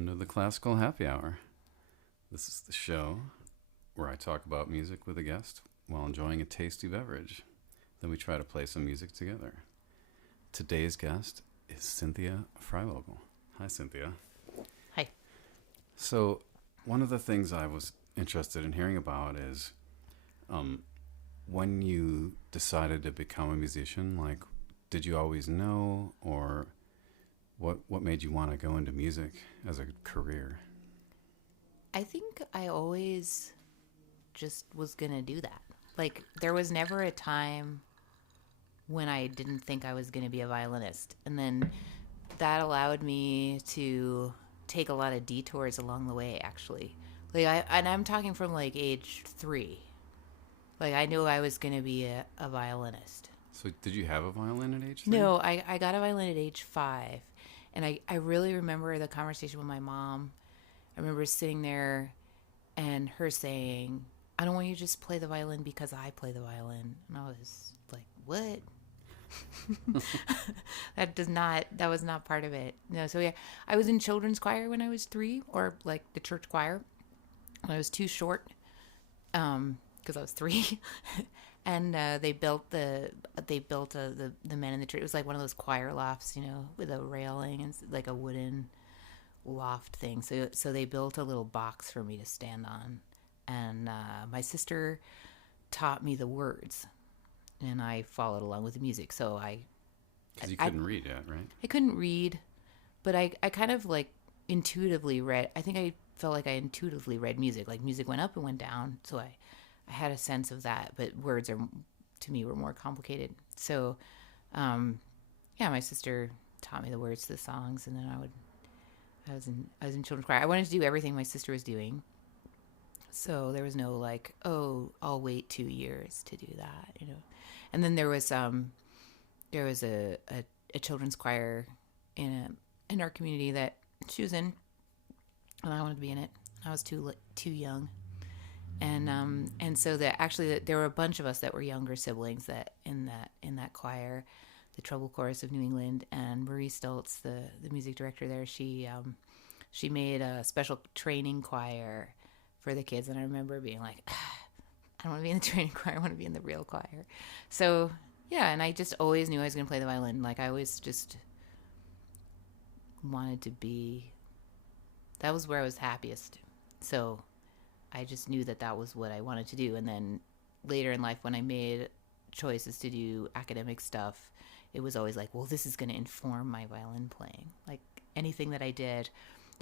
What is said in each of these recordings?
Welcome to the Classical Happy Hour. This is the show where I talk about music with a guest while enjoying a tasty beverage. Then we try to play some music together. Today's guest is Cynthia Freivogel. Hi, Cynthia. Hi. So, one of the things I was interested in hearing about is when you decided to become a musician, like, did you always know, or what made you want to go into music as a career? I think I always just was going to do that. Like, there was never a time when I didn't think I was going to be a violinist. And then that allowed me to take a lot of detours along the way, actually. Like, I'm talking from like age 3. Like, I knew I was going to be a violinist. So did you have a violin at age 3? No, I got a violin at age 5. And I really remember the conversation with my mom. I remember sitting there and her saying, I don't want you to just play the violin because I play the violin. And I was like, what? That was not part of it. No, so yeah, I was in children's choir when I was 3, or like the church choir. When I was too short, because I was 3. And they built the men in the church. It was like one of those choir lofts, you know, with a railing and like a wooden loft thing. So they built a little box for me to stand on, and my sister taught me the words, and I followed along with the music. So Because you couldn't read yet, right? I couldn't read, but I kind of like intuitively read. I think I felt like I intuitively read music. Like, music went up and went down, so I had a sense of that, but words to me were more complicated. So, my sister taught me the words to the songs, and then I was in children's choir. I wanted to do everything my sister was doing, so there was no like, oh, I'll wait 2 years to do that, you know. And then there was a children's choir in our community that she was in, and I wanted to be in it. I was too young. And so there were a bunch of us that were younger siblings that in that choir, the Treble Chorus of New England, and Marie Stoltz, the music director there, she made a special training choir for the kids, and I remember being like, I don't want to be in the training choir, I want to be in the real choir. So yeah, and I just always knew I was going to play the violin. Like, I always just wanted to be. That was where I was happiest. So I just knew that was what I wanted to do. And then later in life, when I made choices to do academic stuff, it was always like, well, this is going to inform my violin playing. Like, anything that I did,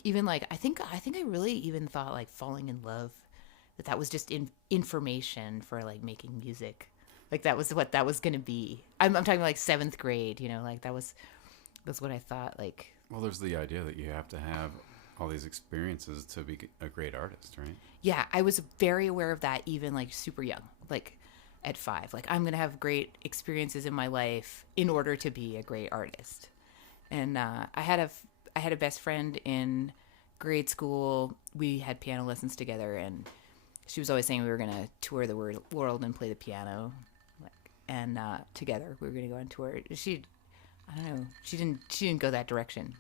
even like, I think I really even thought like falling in love, that was just information for like making music. Like, that was what that was going to be. I'm talking like 7th grade, you know, like that's what I thought. Like, Well, there's the idea that you have to have all these experiences to be a great artist, right? Yeah, I was very aware of that, even like super young, like at 5. Like, I'm going to have great experiences in my life in order to be a great artist. And I had a best friend in grade school. We had piano lessons together, and she was always saying we were going to tour the world and play the piano. And together we were going to go on tour. I don't know, she didn't go that direction.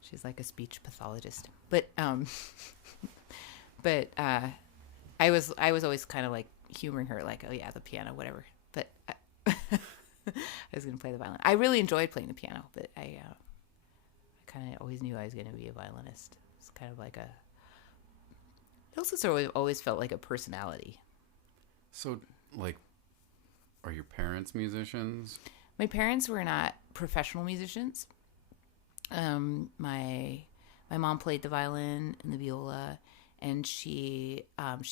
She's like a speech pathologist, but I was always kind of like humoring her, like, oh yeah, the piano, whatever. But I was going to play the violin. I really enjoyed playing the piano, but I kind of always knew I was going to be a violinist. It's kind of like it also sort of always felt like a personality. So, like, are your parents musicians? My parents were not professional musicians. My mom played the violin and the viola, and she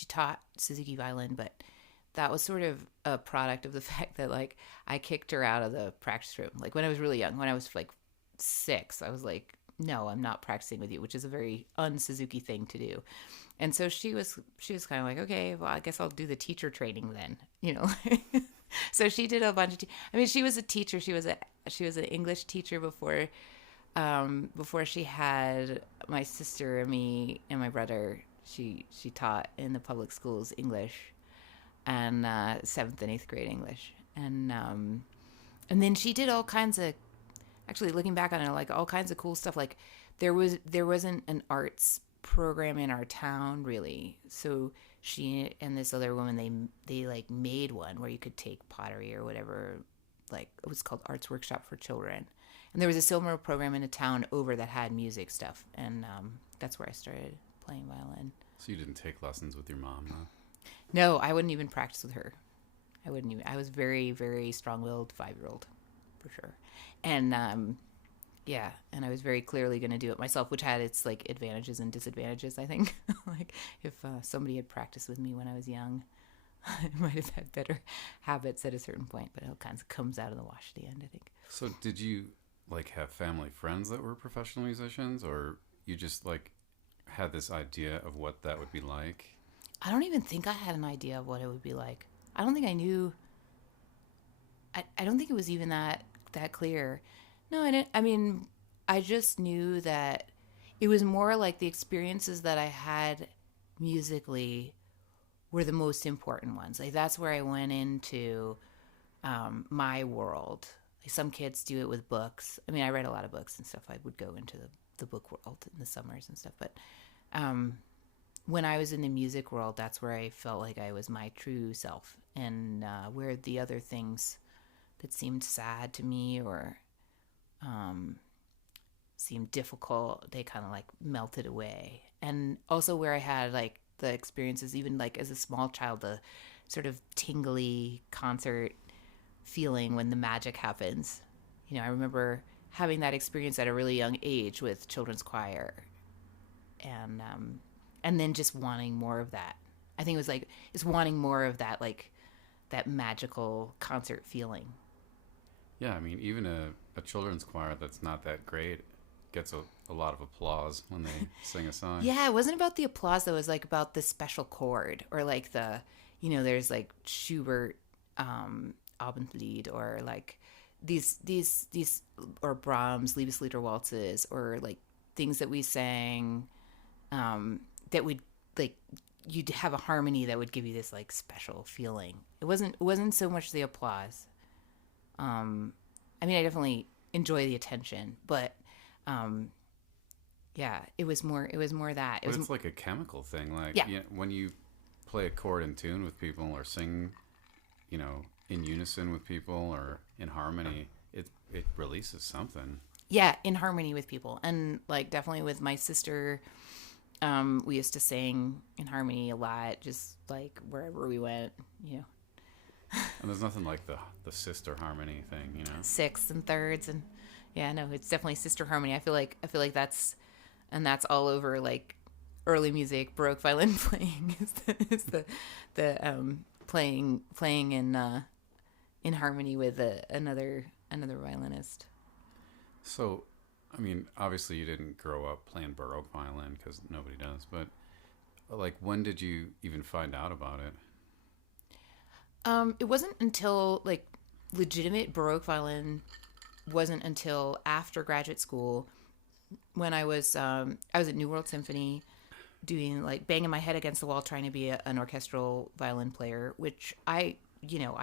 taught Suzuki violin, but that was sort of a product of the fact that, like, I kicked her out of the practice room. Like, when I was really young, when I was like 6, I was like, no, I'm not practicing with you, which is a very un-Suzuki thing to do. And so she was kind of like, okay, well, I guess I'll do the teacher training then, you know. So she did a bunch of she was a teacher. She was an English teacher before she had my sister and me and my brother. She taught in the public schools English, and 7th and 8th grade English, and then she did all kinds of actually looking back on it, like all kinds of cool stuff. Like there wasn't an arts program in our town really, so she and this other woman they like made one where you could take pottery or whatever. Like it was called Arts Workshop for Children, and there was a similar program in a town over that had music stuff, and that's where I started playing violin. So you didn't take lessons with your mom, though? No, I wouldn't even practice with her. I wouldn't even. I was very, very strong-willed 5-year-old, for sure, and yeah, and I was very clearly going to do it myself, which had its like advantages and disadvantages. I think, like if somebody had practiced with me when I was young, I might have had better habits at a certain point. But it all kinds of comes out of the wash at the end, I think. So did you like have family friends that were professional musicians, or you just like had this idea of what that would be like? I don't even think I had an idea of what it would be like. I don't think I knew. I don't think it was even that clear. No, I didn't. I mean, I just knew that it was more like the experiences that I had musically were the most important ones. Like that's where I went into my world. Like some kids do it with books. I mean, I read a lot of books and stuff. I would go into the book world in the summers and stuff. But when I was in the music world, that's where I felt like I was my true self. And where the other things that seemed sad to me or seemed difficult, they kind of like melted away. And also where I had like the experiences, even like as a small child, the sort of tingly concert feeling when the magic happens. You know, I remember having that experience at a really young age with children's choir, and then just wanting more of that. I think it was like it's wanting more of that, like that magical concert feeling. Yeah, I mean, even a children's choir that's not that great gets a lot of applause when they sing a song. Yeah, it wasn't about the applause though. It was like about the special chord or like the, you know, there's like Schubert Abendlied or like these or Brahms Liebeslieder waltzes or like things that we sang that would like you'd have a harmony that would give you this like special feeling. It wasn't so much the applause. I mean, I definitely enjoy the attention, but yeah, it was more that. But it's like a chemical thing. Like yeah. When you play a chord in tune with people or sing, you know, in unison with people or in harmony, it releases something. Yeah, in harmony with people. And like definitely with my sister, we used to sing in harmony a lot, just like wherever we went, you know. And there's nothing like the sister harmony thing, you know. Sixths and thirds, and yeah, no, it's definitely sister harmony. I feel like that's all over like early music. Baroque violin playing is the playing in harmony with another violinist. So, I mean, obviously you didn't grow up playing Baroque violin because nobody does. But like, when did you even find out about it? It wasn't until like legitimate Baroque violin wasn't until after graduate school when I was at New World Symphony doing like banging my head against the wall trying to be an orchestral violin player, which I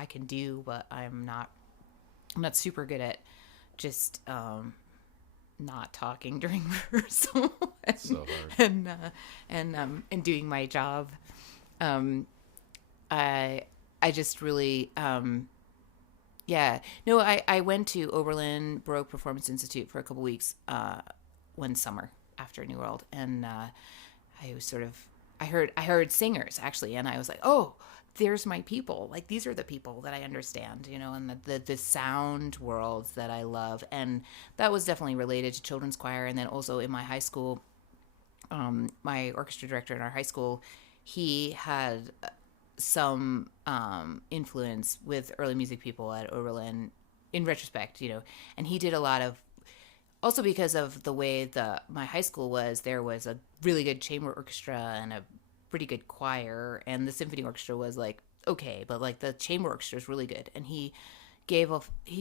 can do, but I'm not super good at just not talking during rehearsal and, So hard. and doing my job. I just really, yeah. No, I went to Oberlin Baroque Performance Institute for a couple weeks one summer after New World, and I was I heard singers actually, and I was like, oh, there's my people. Like these are the people that I understand, you know, and the sound worlds that I love, and that was definitely related to children's choir, and then also in my high school, my orchestra director in our high school, he had some influence with early music people at Oberlin in retrospect, you know, and he did a lot of, also because of the way my high school was, there was a really good chamber orchestra and a pretty good choir, and the symphony orchestra was like okay, but like the chamber orchestra is really good, and he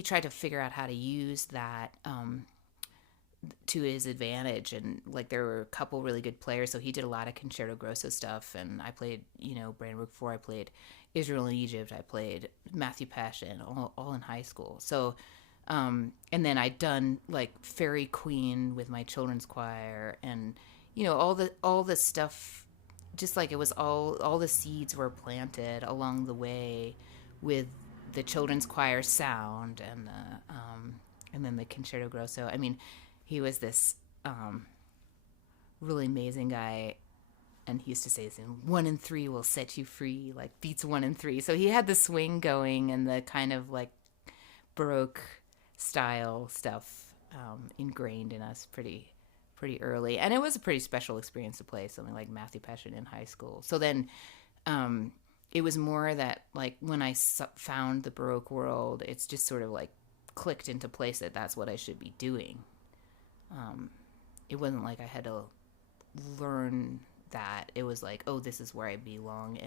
tried to figure out how to use that to his advantage, and like there were a couple really good players, so he did a lot of concerto grosso stuff, and I played, you know, Brandenburg 4, I played Israel and Egypt, I played Matthew Passion all in high school. So And then I'd done like Fairy Queen with my children's choir, and all the stuff, just like it was all the seeds were planted along the way with the children's choir sound and then the concerto grosso. I mean, he was this really amazing guy, and he used to say, 1 and 3 will set you free, like beats 1 and 3. So he had the swing going and the kind of like Baroque style stuff ingrained in us pretty early, and it was a pretty special experience to play something like Matthew Passion in high school. So then it was more that like when I found the Baroque world, it's just sort of like clicked into place that that's what I should be doing. It wasn't like I had to learn that. It was like, oh, this is where I belong,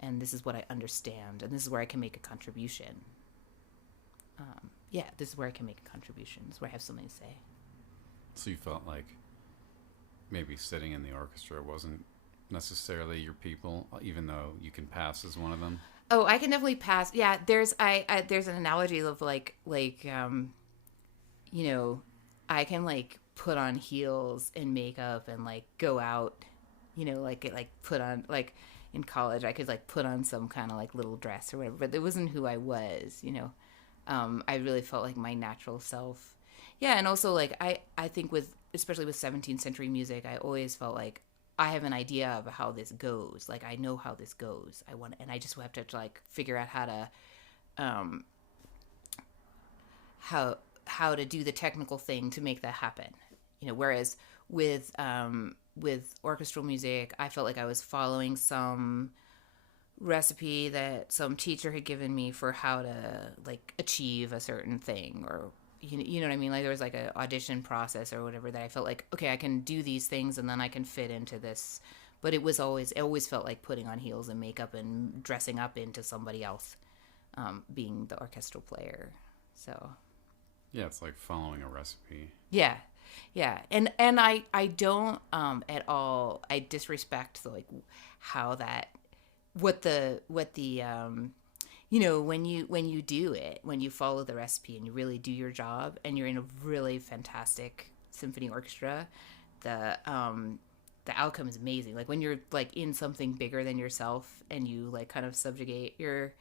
and this is what I understand, and this is where I can make a contribution. This is where I can make a contribution. This is where I have something to say. So you felt like maybe sitting in the orchestra wasn't necessarily your people, even though you can pass as one of them? Oh, I can definitely pass. Yeah, there's an analogy of like I can like put on heels and makeup and like go out, like put on, like in college I could like put on some kind of like little dress or whatever, but it wasn't who I was. I really felt like my natural self. Yeah, and also like I think especially with 17th century music, I always felt like I have an idea of how this goes. Like I know how this goes. And I just have to like figure out how to do the technical thing to make that happen. Whereas with orchestral music, I felt like I was following some recipe that some teacher had given me for how to like achieve a certain thing, or you know what I mean? Like there was like an audition process or whatever that I felt like, okay, I can do these things and then I can fit into this. But it always felt like putting on heels and makeup and dressing up into somebody else, being the orchestral player. So yeah, it's like following a recipe. Yeah. And I don't at all, I disrespect like how that, what the when you do it, when you follow the recipe and you really do your job and you're in a really fantastic symphony orchestra, the outcome is amazing. Like when you're like in something bigger than yourself and you like kind of subjugate your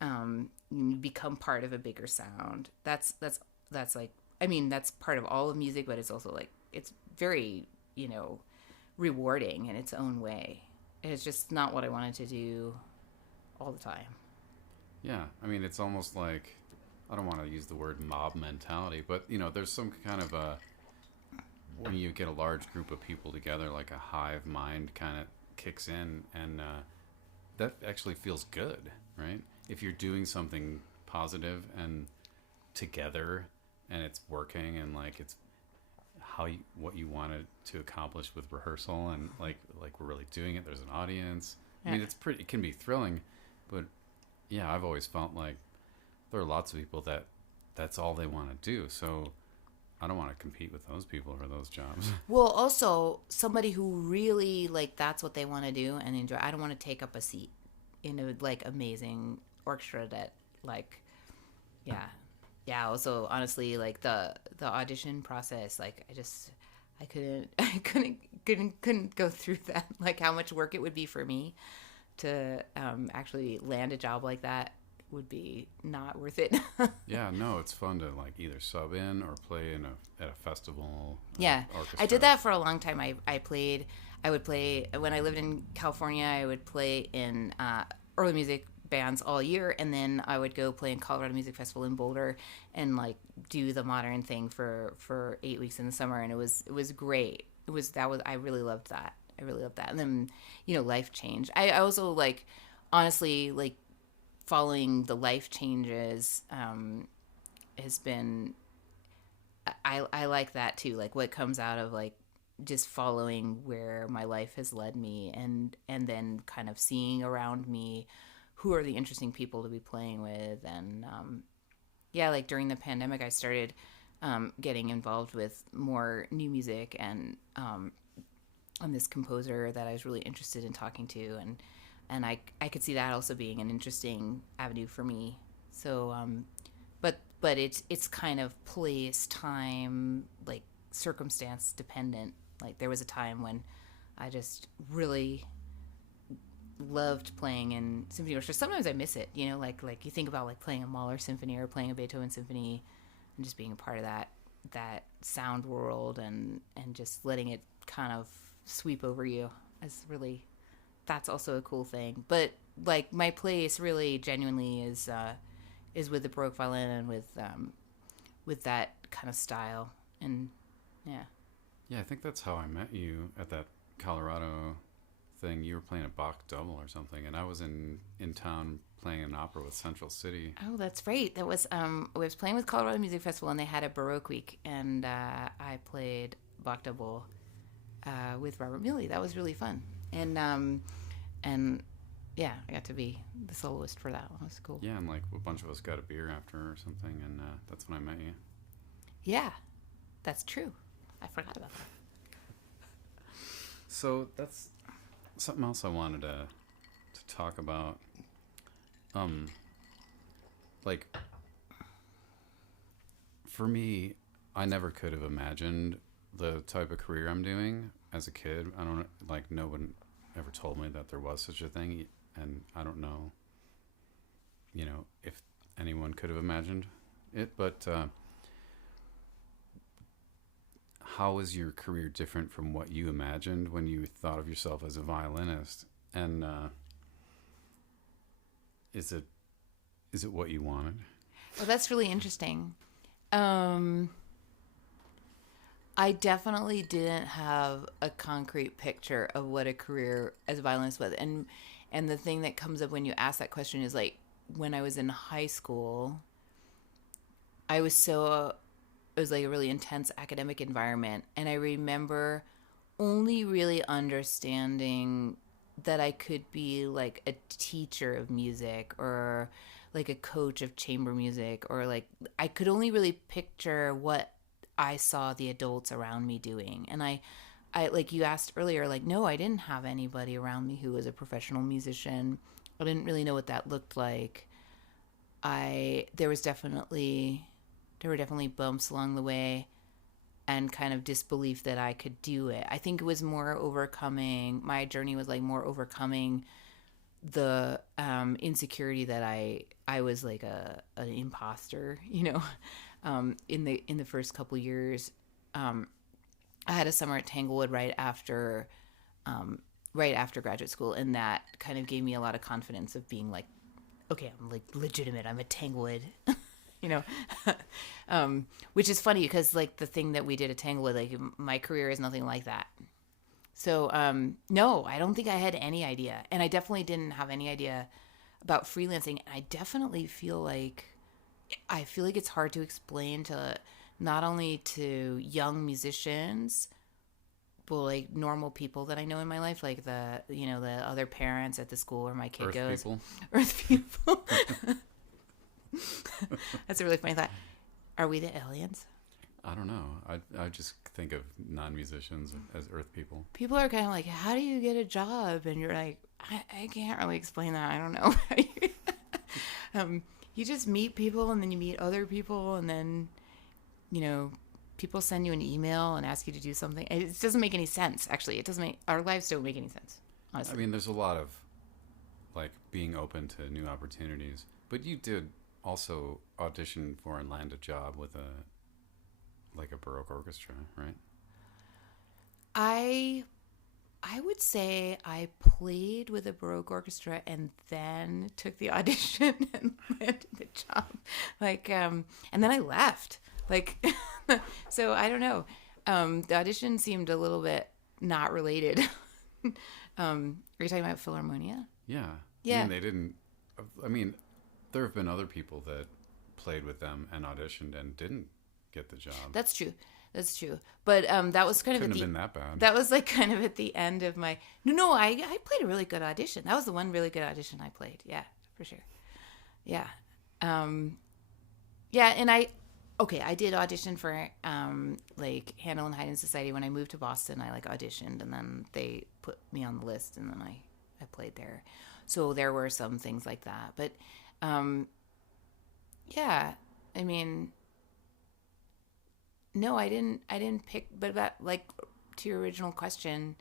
you become part of a bigger sound. That's like, I mean, that's part of all of music, but it's also like it's very rewarding in its own way. It's just not what I wanted to do all the time. Yeah, I mean, it's almost like, I don't want to use the word mob mentality, but, there's some kind of when you get a large group of people together, like a hive mind kind of kicks in, and that actually feels good, right? If you're doing something positive and together, and it's working, and like it's what you wanted to accomplish with rehearsal, and like we're really doing it. There's an audience. Yeah. I mean, it can be thrilling, but yeah, I've always felt like there are lots of people that's all they want to do. So I don't want to compete with those people for those jobs. Well, also somebody who really like that's what they want to do and enjoy. I don't want to take up a seat in a like amazing orchestra that like, yeah. Also, honestly, like the audition process, like I couldn't go through that. Like how much work it would be for me to actually land a job like that would be not worth it. Yeah, no, it's fun to like either sub in or play at a festival. Yeah, orchestra. I did that for a long time. I would play when I lived in California. I would play in early music bands all year, and then I would go play in Colorado Music Festival in Boulder and like do the modern thing for 8 weeks in the summer, and it was great. I really loved that. And then life changed. I also like honestly like following the life changes has been I like that too, like what comes out of like just following where my life has led me, and then kind of seeing around me who are the interesting people to be playing with. And like during the pandemic I started getting involved with more new music, and on this composer that I was really interested in talking to, and I could see that also being an interesting avenue for me. So but but it's kind of place, time, like circumstance dependent. Like there was a time when I just really loved playing in symphony orchestra. Sometimes I miss it, like you think about like playing a Mahler symphony or playing a Beethoven symphony and just being a part of that sound world and just letting it kind of sweep over you is really, that's also a cool thing. But like my place really genuinely is with the Baroque violin and with that kind of style. And yeah. Yeah, I think that's how I met you at that Colorado thing. You were playing a Bach double or something, and I was in town playing an opera with Central City. Oh, that's right. That was I was playing with Colorado Music Festival, and they had a Baroque week, and I played Bach double with Robert Millie. That was really fun, and yeah, I got to be the soloist for that one. It was cool. Yeah, and like a bunch of us got a beer after or something, and that's when I met you. Yeah, that's true. I forgot about that. So that's something else I wanted to talk about. Like, for me, I never could have imagined the type of career I'm doing as a kid. I don't, like, no one ever told me that there was such a thing, and I don't know, if anyone could have imagined it, but how is your career different from what you imagined when you thought of yourself as a violinist? And is it what you wanted? Well, that's really interesting. I definitely didn't have a concrete picture of what a career as a violinist was. And the thing that comes up when you ask that question is, like, when I was in high school, it was like a really intense academic environment. And I remember only really understanding that I could be like a teacher of music or like a coach of chamber music, or like I could only really picture what I saw the adults around me doing. And I like you asked earlier, like, no, I didn't have anybody around me who was a professional musician. I didn't really know what that looked like. There were definitely bumps along the way and kind of disbelief that I could do it. I think it was more overcoming, my journey was like more overcoming the insecurity that I was like an imposter, in the first couple years. I had a summer at Tanglewood right after graduate school, and that kind of gave me a lot of confidence of being like, okay, I'm like legitimate. I'm at Tanglewood, which is funny because like the thing that we did at Tanglewood, like my career is nothing like that. So, no, I don't think I had any idea. And I definitely didn't have any idea about freelancing. And I definitely feel like it's hard to explain to not only to young musicians, but like normal people that I know in my life, like the other parents at the school where my kid goes. Earth people. That's a really funny thought. Are we the aliens? I don't know. I just think of non-musicians as earth people. People are kind of like, how do you get a job? And you're like, I can't really explain that. I don't know. You just meet people, and then you meet other people, and then, people send you an email and ask you to do something. It doesn't make any sense, actually. Our lives don't make any sense, honestly. I mean, there's a lot of, like, being open to new opportunities. But you did also audition for and land a job with a Baroque orchestra, right? I would say I played with a Baroque orchestra and then took the audition and landed the job. And then I left. So I don't know. The audition seemed a little bit not related. Are you talking about Philharmonia? Yeah. Yeah. I mean, there have been other people that played with them and auditioned and didn't get the job. That's true. But that was kind of couldn't have been that bad. That was like kind of at the end of my. No. I played a really good audition. That was the one really good audition I played. Yeah, for sure. Yeah. Yeah, and I did audition for like Handel and Haydn Society when I moved to Boston. I auditioned, and then they put me on the list, and then I played there. So there were some things like that, but yeah. I mean, no, I didn't pick, but that, like, to your original question,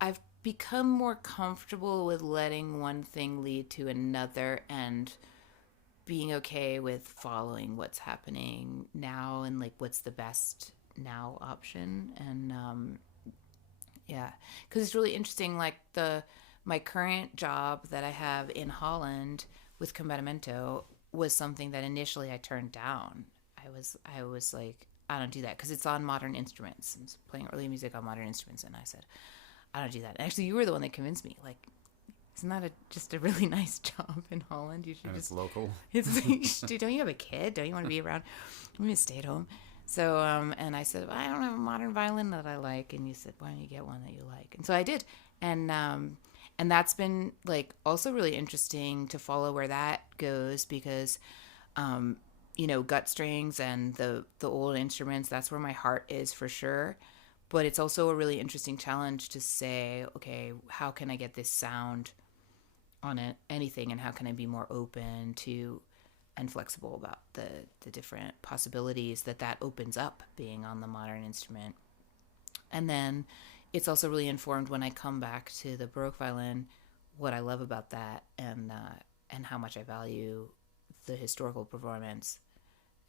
I've become more comfortable with letting one thing lead to another and being okay with following what's happening now and like what's the best now option. And yeah, because it's really interesting. Like the my current job that I have in Holland with Combattimento was something that initially I turned down. I was like, I don't do that because it's on modern instruments. I'm playing early music on modern instruments, and I said, I don't do that. And actually, you were the one that convinced me. Like, isn't that just a really nice job in Holland? You should And just it's local. it's don't you have a kid? Don't you want to be around? I'm gonna stay at home. So and I said, well, I don't have a modern violin that I like, and you said, why don't you get one that you like? And so I did, and that's been like also really interesting to follow where that goes because gut strings and the old instruments, that's where my heart is for sure. But it's also a really interesting challenge to say, okay, how can I get this sound on anything, and how can I be more open to and flexible about the different possibilities that opens up being on the modern instrument. And then it's also really informed when I come back to the Baroque violin, what I love about that, and how much I value the historical performance,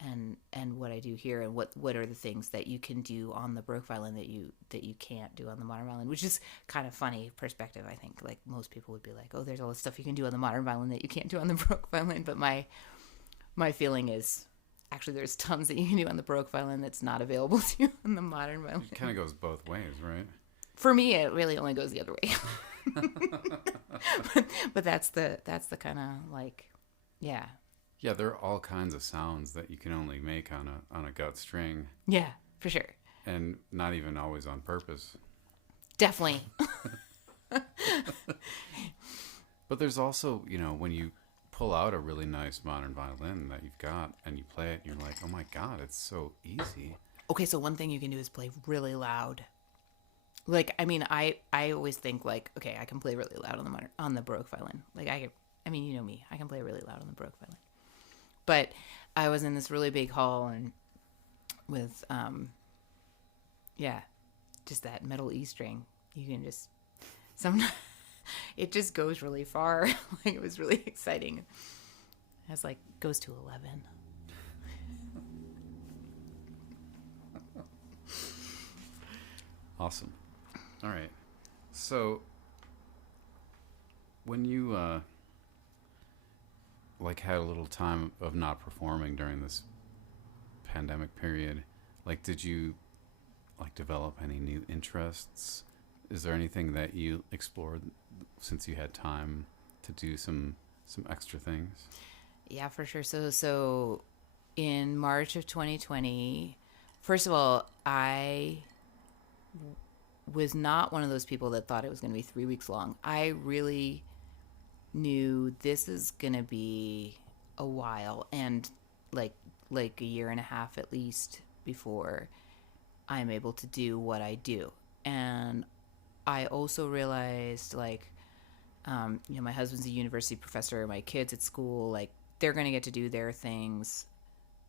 and what I do here, and what are the things that you can do on the Baroque violin that you can't do on the modern violin, which is kind of funny perspective. I think like most people would be like, oh, there's all this stuff you can do on the modern violin that you can't do on the Baroque violin, but my feeling is actually there's tons that you can do on the Baroque violin that's not available to you on the modern violin. It kind of goes both ways, right? For me, it really only goes the other way. but that's the kind of like, yeah. Yeah, there are all kinds of sounds that you can only make on a gut string. Yeah, for sure. And not even always on purpose. Definitely. But there's also, when you pull out a really nice modern violin that you've got and you play it, you're like, oh my God, it's so easy. Okay, so one thing you can do is play really loud. Like, I mean, I always think like, okay, I can play really loud on the Baroque violin. Like I mean, you know me, I can play really loud on the Baroque violin. But I was in this really big hall and with just that metal E string. You can just it just goes really far. Like it was really exciting. It's like goes to 11. Awesome. All right. So when you had a little time of not performing during this pandemic period, did you develop any new interests? Is there anything that you explored since you had time to do some extra things? Yeah, for sure. So in March of 2020, first of all, I was not one of those people that thought it was going to be 3 weeks long. I really knew this is going to be a while, and like a year and a half at least before I'm able to do what I do. And I also realized my husband's a university professor, my kids at school, they're going to get to do their things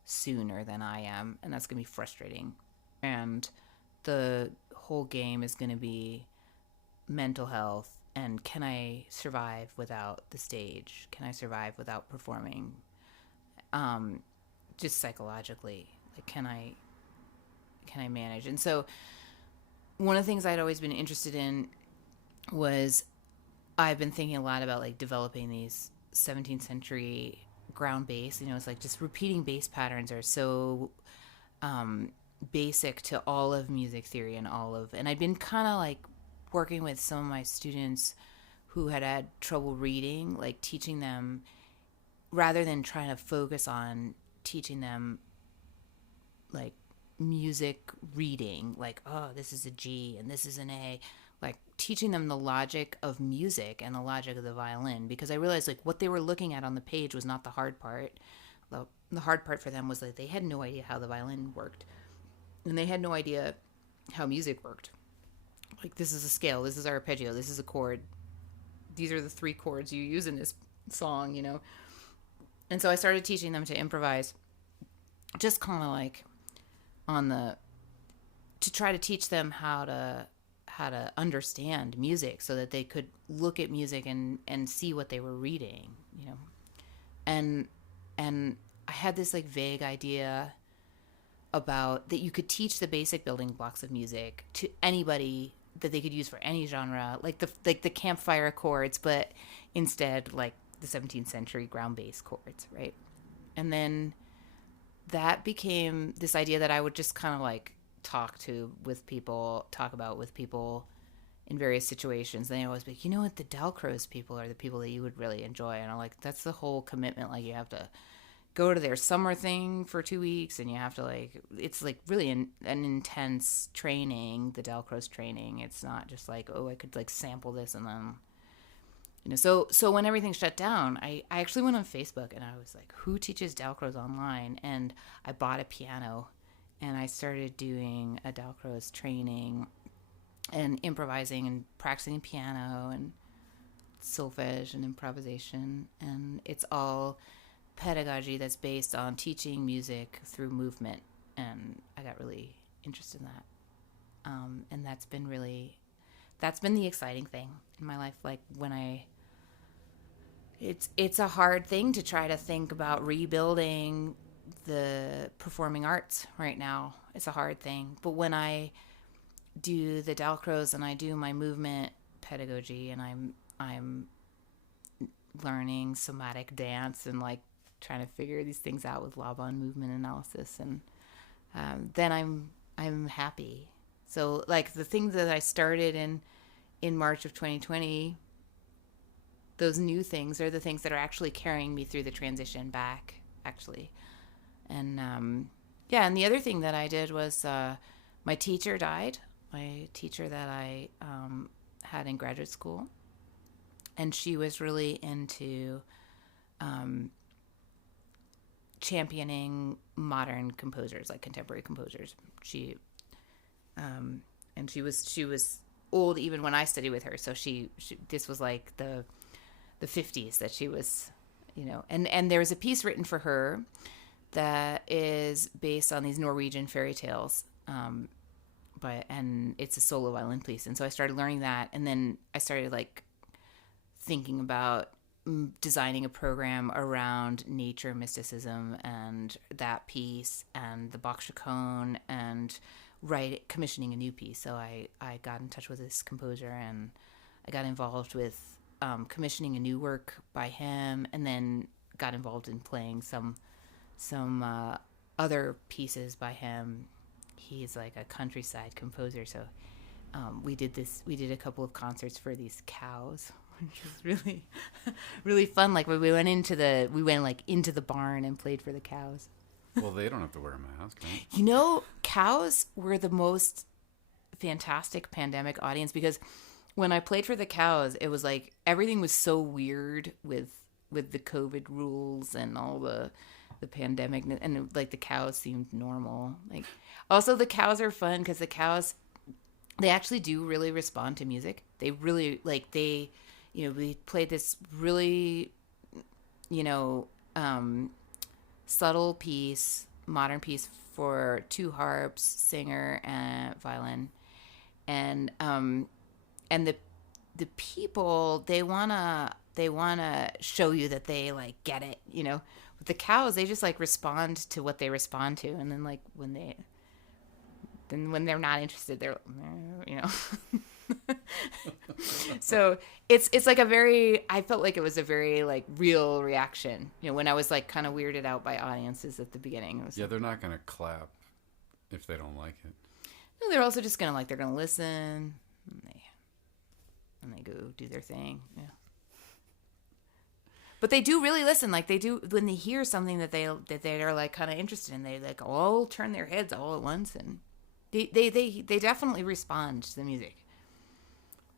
sooner than I am, and that's going to be frustrating. And the whole game is going to be mental health, and can I survive without the stage? Can I survive without performing? Just psychologically, can I manage? And so one of the things I'd always been interested in was I've been thinking a lot about developing these 17th century ground bass. It's just repeating bass patterns are so basic to all of music theory and I'd been kind of working with some of my students who had trouble reading, teaching them rather than trying to focus on teaching them music reading, oh, this is a G and this is an A, teaching them the logic of music and the logic of the violin, because I realized what they were looking at on the page was not the hard part. The hard part for them was they had no idea how the violin worked, and they had no idea how music worked. This is a scale, this is arpeggio, this is a chord, these are the 3 chords you use in this song, And so I started teaching them to improvise, just kind of like on the to try to teach them how to understand music so that they could look at music and see what they were reading, you know. And and I had this like vague idea about that you could teach the basic building blocks of music to anybody, that they could use for any genre, like the campfire chords, but instead like the 17th century ground bass chords, right? And then that became this idea that I would just kind of like talk about with people in various situations. They always be like, you know what, the Dalcroze people are the people that you would really enjoy. And I'm like, that's the whole commitment. Like, you have to go to their summer thing for 2 weeks, and you have to like, it's like really an intense training, the Dalcroze training. It's not just like, oh, I could like sample this and then, you know. So when everything shut down, I actually went on Facebook and I was like, who teaches Dalcroze online? And I bought a piano and I started doing a Dalcroze training and improvising and practicing piano and solfege and improvisation. And it's all pedagogy that's based on teaching music through movement. And I got really interested in that. And that's been the exciting thing in my life. Like it's a hard thing to try to think about rebuilding the performing arts right now. It's a hard thing. But when I do the Dalcroze and I do my movement pedagogy, and I'm learning somatic dance and like trying to figure these things out with Laban movement analysis, and then I'm happy. So like the things that I started in March of 2020, those new things are the things that are actually carrying me through the transition back, actually. And and the other thing that I did was my teacher died. My teacher that I had in graduate school, and she was really into championing modern composers, like contemporary composers. She and she was old even when I studied with her. So she this was like the 50s that she was, you know. And there was a piece written for her that is based on these Norwegian fairy tales. And it's a solo violin piece. And so I started learning that, and then I started like thinking about designing a program around nature mysticism and that piece and the Bach Chaconne, and commissioning a new piece. So I got in touch with this composer, and I got involved with commissioning a new work by him, and then got involved in playing some other pieces by him. He's like a countryside composer, so we did a couple of concerts for these cows, which was really really fun. Like we went into the barn and played for the cows. Well, they don't have to wear a mask, right? You know, cows were the most fantastic pandemic audience, because when I played for the cows, it was like everything was so weird with the COVID rules and all the pandemic, and like the cows seemed normal. Like, also the cows are fun because the cows, they actually do really respond to music. They really we played this really, subtle piece, modern piece for 2 harps, singer, and violin, and the people, they wanna show you that they like get it, you know. With the cows, they just like respond to what they respond to, and then like when they're not interested, they're, you know. So it's like I felt like it was a very like real reaction, you know, when I was like kind of weirded out by audiences at the beginning. It was they're not gonna clap if they don't like it. No, they're also just gonna they're gonna listen, and they go do their thing. Yeah. But they do really listen. Like they do when they hear something that they are like kind of interested in. They like all turn their heads all at once, and they definitely respond to the music.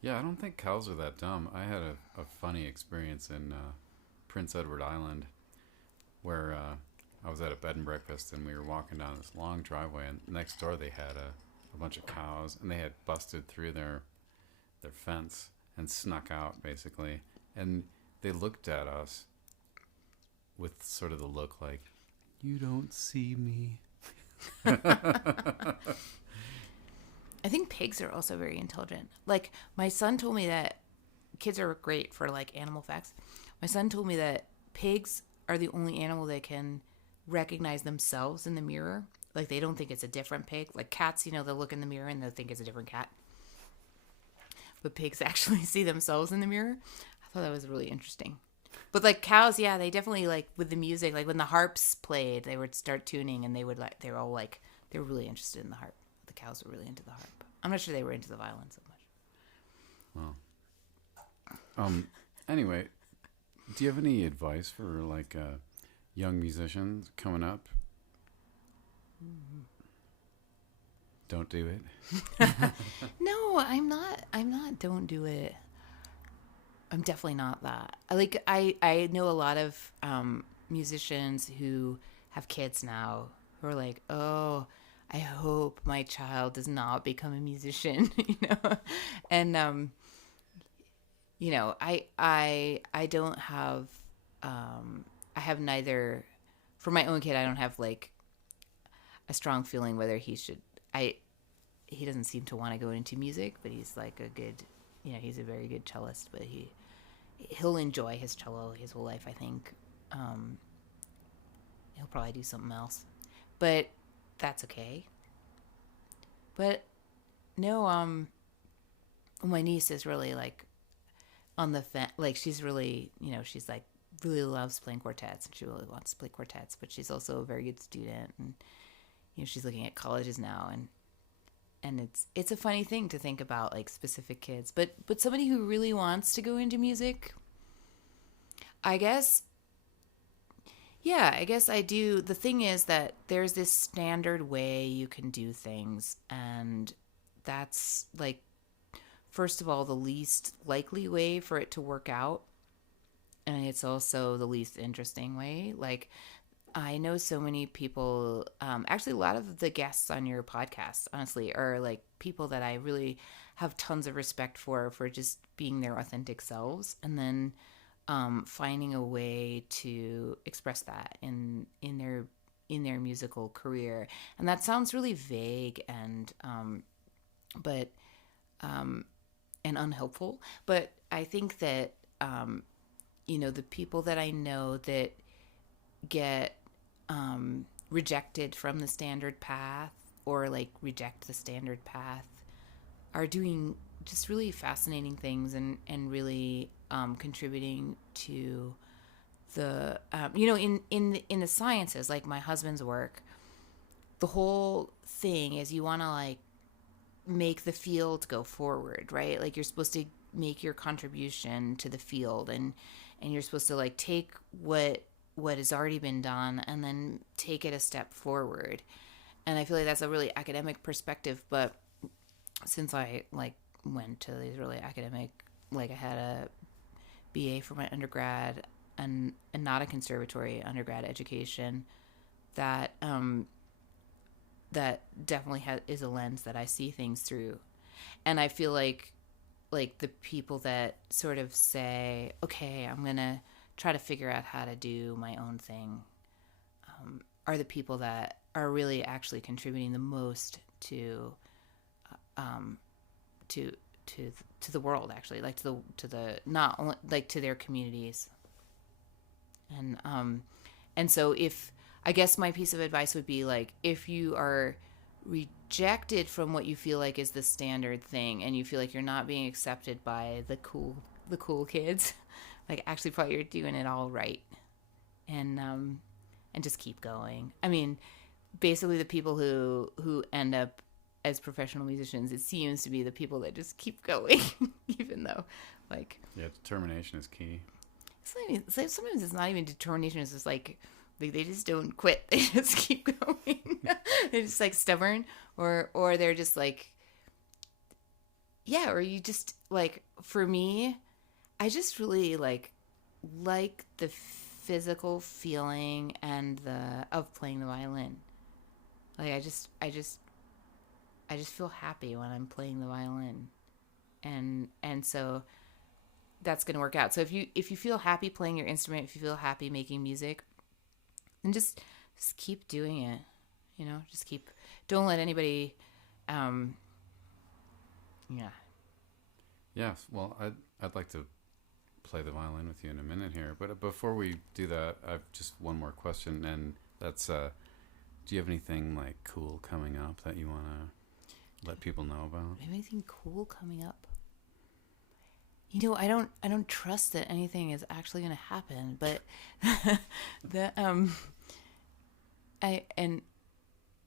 Yeah, I don't think cows are that dumb. I had a funny experience in Prince Edward Island, where I was at a bed and breakfast, and we were walking down this long driveway, and next door they had a bunch of cows, and they had busted through their fence and snuck out, basically. And they looked at us with sort of the look like, you don't see me. I think pigs are also very intelligent. Like, my son told me that kids are great for, like, animal facts. My son told me that pigs are the only animal that can recognize themselves in the mirror. Like, they don't think it's a different pig. Like, cats, you know, they'll look in the mirror and they'll think it's a different cat. But pigs actually see themselves in the mirror. I thought that was really interesting. But, like, cows, yeah, they definitely, like, with the music, like, when the harps played, they would start tuning and they would, like, they were all, like, they were really interested in the harp. The cows were really into the harp. I'm not sure they were into the violin so much. Well, anyway, do you have any advice for, like, young musicians coming up? Don't do it. No, I'm not. Don't do it. I'm definitely not that. I know a lot of musicians who have kids now who are like, oh, I hope my child does not become a musician, you know? And, you know, I don't have, I have neither, for my own kid, I don't have like a strong feeling whether he should, he doesn't seem to want to go into music, but he's like a good, you know, he's a very good cellist, but he'll enjoy his cello his whole life, I think. He'll probably do something else, but that's okay. But no, my niece is really like on the like she's really, you know, she's like really loves playing quartets and she really wants to play quartets, but she's also a very good student, and you know, she's looking at colleges now, and it's a funny thing to think about, like, specific kids, but somebody who really wants to go into music, I guess. Yeah, I guess I do. The thing is that there's this standard way you can do things, and that's, like, first of all, the least likely way for it to work out, and it's also the least interesting way. Like, I know so many people, actually, a lot of the guests on your podcast, honestly, are, like, people that I really have tons of respect for just being their authentic selves, and then finding a way to express that in their musical career. And that sounds really vague and but and unhelpful. But I think that you know, the people that I know that get rejected from the standard path, or like reject the standard path, are doing just really fascinating things, and really contributing to the you know, in the sciences, like my husband's work. The whole thing is you want to, like, make the field go forward, right? Like, you're supposed to make your contribution to the field, and you're supposed to, like, take what has already been done and then take it a step forward. And I feel like that's a really academic perspective, but since I, like, went to these really academic, like, I had a BA for my undergrad and not a conservatory undergrad education, that that definitely is a lens that I see things through. And I feel like the people that sort of say, okay, I'm gonna try to figure out how to do my own thing, are the people that are really actually contributing the most to the world, actually, like to the not only, like, to their communities. And so, if, I guess my piece of advice would be, like, if you are rejected from what you feel like is the standard thing, and you feel like you're not being accepted by the cool kids, like, actually probably you're doing it all right, and just keep going. I mean, basically the people who end up as professional musicians, it seems to be the people that just keep going, even though, like, Yeah, determination is key. Sometimes it's not even determination. It's just like they just don't quit. They just keep going. They're just, like, stubborn, or they're just like, yeah. Or you just, like, for me, I just really like the physical feeling and of playing the violin. Like, I just feel happy when I'm playing the violin, and so that's going to work out. So if you feel happy playing your instrument, if you feel happy making music, then just keep doing it. You know, just keep. Don't let anybody. Yeah. Yes. Well, I'd like to play the violin with you in a minute here, but before we do that, I've just one more question, and that's do you have anything like cool coming up that you want to let people know about? Anything cool coming up? You know, I don't trust that anything is actually going to happen, but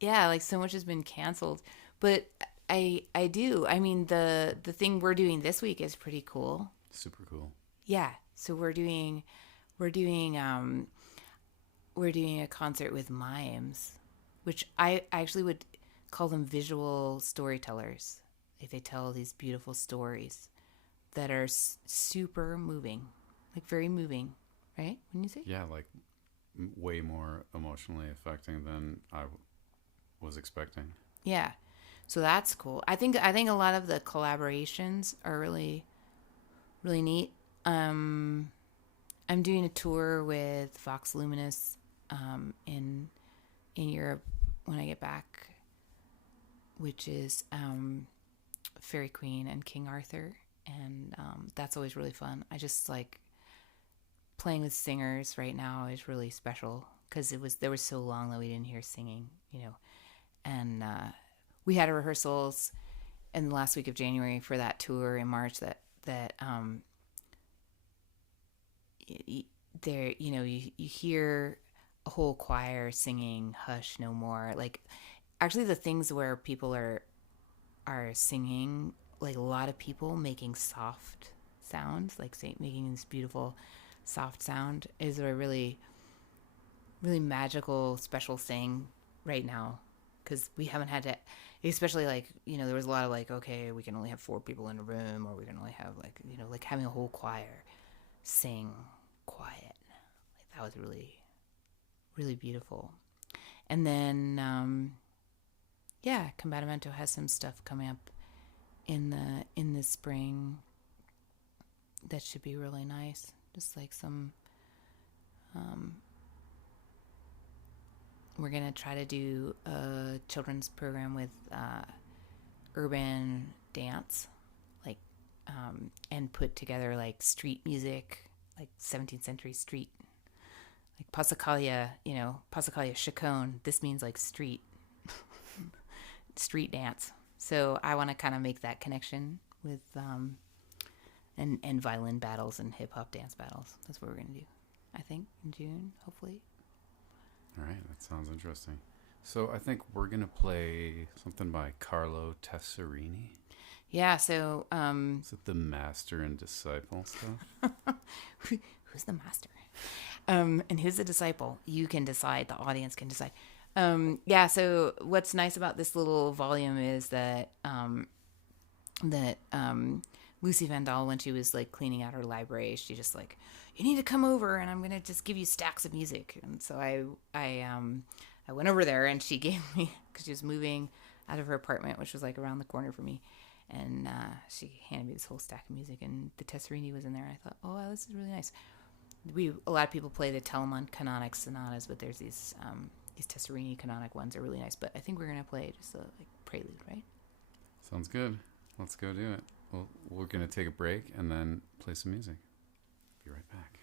like so much has been canceled, but I do. I mean, the thing we're doing this week is pretty cool. Super cool. Yeah. So we're doing a concert with mimes, which I actually would call them visual storytellers. Like they tell these beautiful stories that are super moving, like very moving, right? Wouldn't you say? Yeah, like way more emotionally affecting than I was expecting. Yeah. So that's cool. I think a lot of the collaborations are really really neat. I'm doing a tour with Vox Luminous in Europe when I get back, which is Fairy Queen and King Arthur, and that's always really fun. I just like playing with singers right now is really special because there was so long that we didn't hear singing, you know, and we had rehearsals in the last week of January for that tour in March that there, you know, you hear a whole choir singing Hush No More. Like actually the things where people are singing, like a lot of people making soft sounds, like making this beautiful soft sound is a really, really magical, special thing right now. Because we haven't had to, especially like, you know, there was a lot of like, okay, we can only have 4 people in a room, or we can only have like, you know, like having a whole choir sing quiet. Like that was really, really beautiful. And then, yeah, Combattimento has some stuff coming up in the spring that should be really nice. Just like some, we're gonna try to do a children's program with urban dance, like, and put together like street music, like 17th century street, like Passacaglia, you know, Passacaglia Chacon. This means like street dance. So I want to kind of make that connection with and violin battles and hip hop dance battles. That's what we're gonna do. I think in June, hopefully. All right, that sounds interesting. So I think we're gonna play something by Carlo Tessarini. Yeah. So Is it the master and disciple stuff? who's the master? And who's the disciple? You can decide. The audience can decide. Yeah. So what's nice about this little volume is that Lucy Vandal, when she was like cleaning out her library, she just like, you need to come over and I'm gonna just give you stacks of music. And so I went over there and she gave me, because she was moving out of her apartment, which was like around the corner for me, and she handed me this whole stack of music, and the Tessarini was in there. I thought, oh wow, this is really nice. A lot of people play the Telemann canonic sonatas, but there's these Tessarini canonic ones are really nice. But I think we're gonna play just a like prelude, right? Sounds good. Let's go do it. Well, we're gonna take a break and then play some music. Be right back.